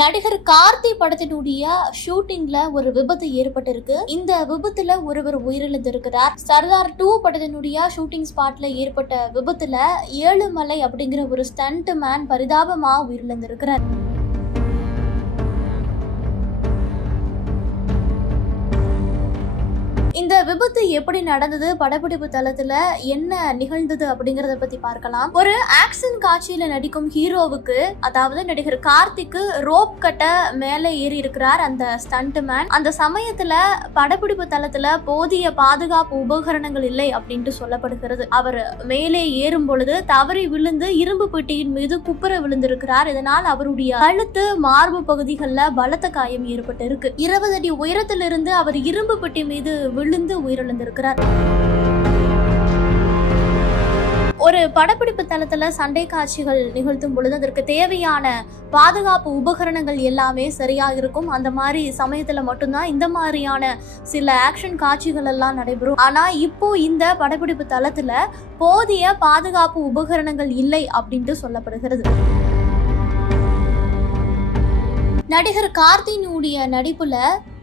நடிகர் கார்த்தி படத்தினுடைய ஷூட்டிங்ல ஒரு விபத்து ஏற்பட்டிருக்கு. இந்த விபத்துல ஒருவர் உயிரிழந்திருக்கிறார். சர்தார் டூ படத்தினுடைய ஷூட்டிங் ஸ்பாட்ல ஏற்பட்ட விபத்துல ஏழுமலை அப்படிங்கிற ஒரு ஸ்டண்ட் மேன் பரிதாபமா உயிரிழந்திருக்கிறார். இந்த விபத்து எப்படி நடந்தது? படப்பிடிப்பு தளத்துல என்ன நிகழ்ந்தது அப்படிங்கறத பத்தி பார்க்கலாம். ஒரு ஆக்சன் காட்சியில நடிக்கும் ஹீரோவுக்கு அதாவது நடிகர் கார்த்திக்கு ரோப் கட்ட மேலே ஏறி இருக்கிறார் அந்த ஸ்டண்ட் மேன் அந்த சமயத்துல படப்பிடிப்பு தளத்துல போதிய பாதுகாப்பு உபகரணங்கள் இல்லை அப்படின்ட்டு சொல்லப்படுகிறது. அவர் மேலே ஏறும் பொழுது தவறி விழுந்து இரும்பு பெட்டியின் மீது குப்புற விழுந்திருக்கிறார். இதனால் அவருடைய கழுத்து மார்பு பகுதிகளில் பலத்த காயம் ஏற்பட்டு இருக்கு இருபது அடி உயரத்திலிருந்து அவர் இரும்பு பெட்டி மீது விழுந்து உயிரிழந்திருக்கிறார். ஒரு படப்பிடிப்பு தளத்துல சண்டை காட்சிகள் நிகழ்த்தும் பொழுது அதற்கு தேவையான பாதுகாப்பு உபகரணங்கள் எல்லாமே சரியா இருக்கும். அந்த மாதிரி சமயத்துல மட்டும்தான் இந்த மாதிரியான சில ஆக்ஷன் காட்சிகள் எல்லாம் நடைபெறும். ஆனா இப்போ இந்த படப்பிடிப்பு தளத்துல போதிய பாதுகாப்பு உபகரணங்கள் இல்லை அப்படின்ட்டு சொல்லப்படுகிறது. நடிகர் கார்த்தினுடைய நடிப்புல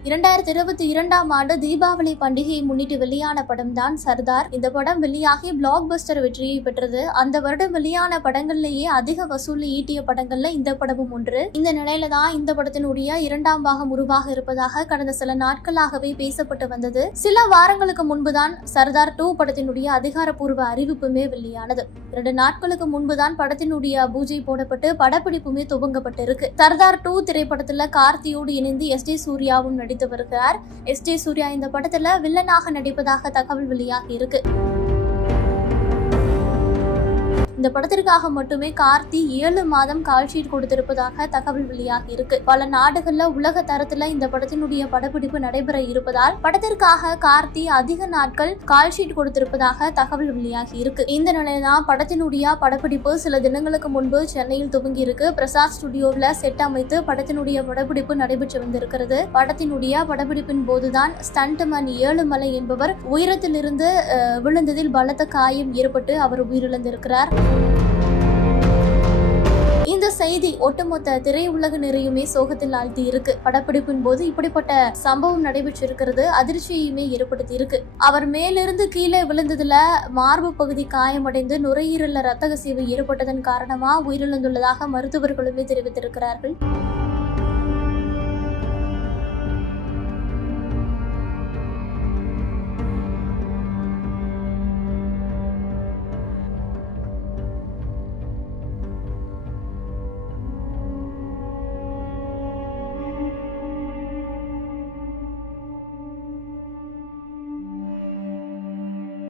இரண்டாயிரத்தி இருபத்தி இரண்டாம் ஆண்டு தீபாவளி பண்டிகையை முன்னிட்டு வெளியான படம் தான் சர்தார். இந்த படம் வெளியாகி பிளாக் பஸ்டர் வெற்றியை பெற்றது. அந்த வருடம் வெளியான படங்கள்லேயே அதிக வசூலை ஈட்டிய படங்கள்ல இந்த படமும் ஒன்று. இந்த நிலையில தான் இந்த படத்தினுடைய இரண்டாம் பாகம் உருவாக இருப்பதாக கடந்த சில நாட்களாகவே பேசப்பட்டு வந்தது. சில வாரங்களுக்கு முன்புதான் சர்தார் டூ படத்தினுடைய அதிகாரப்பூர்வ அறிவிப்புமே வெளியானது. இரண்டு நாட்களுக்கு முன்புதான் படத்தினுடைய பூஜை போடப்பட்டு படப்பிடிப்புமே துவங்கப்பட்டிருக்கு. சர்தார் டூ திரைப்படத்துல கார்த்தியோடு இணைந்து எஸ் டி சூர்யாவும் நடித்து வருகிறார். எஸ். ஜே. சூர்யா இந்த படத்துல வில்லனாக நடிப்பதாக தகவல் வெளியாகி இருக்கு. இந்த படத்திற்காக மட்டுமே கார்த்தி ஏழு மாதம் கால் ஷீட் கொடுத்திருப்பதாக தகவல் வெளியாகி இருக்கு. பல நாடுகள்ல உலக தரத்துல இந்த படத்தினுடைய படப்பிடிப்பு நடைபெற இருப்பதால் படத்திற்காக கார்த்தி அதிக நாட்கள் கால் ஷீட் கொடுத்திருப்பதாக தகவல் வெளியாகி இருக்கு. இந்த நிலையில்தான் படத்தினுடைய படப்பிடிப்பு சில தினங்களுக்கு முன்பு சென்னையில் துவங்கி இருக்கு. பிரசாத் ஸ்டுடியோவில் செட் அமைத்து படத்தினுடைய படப்பிடிப்பு நடைபெற்று வந்திருக்கிறது. படத்தினுடைய படப்பிடிப்பின் போதுதான் ஸ்டண்ட்மேன் ஏழுமலை என்பவர் உயரத்திலிருந்து விழுந்ததில் பலத்த காயம் ஏற்பட்டு அவர் உயிரிழந்திருக்கிறார். இந்த செய்தி ஒட்டுமொத்த திரையுலக நிறையுமே சோகத்தில் ஆழ்த்தி இருக்கு. படப்பிடிப்பின் போது இப்படிப்பட்ட சம்பவம் நடைபெற்றிருக்கிறது அதிர்ச்சியுமே ஏற்படுத்தி இருக்கு. அவர் மேலிருந்து கீழே விழுந்ததுல மார்பு பகுதி காயமடைந்து நுரையீரல்ல ரத்த கசிவு ஏற்பட்டதன் காரணமா உயிரிழந்துள்ளதாக மருத்துவர்களுமே தெரிவித்திருக்கிறார்கள்.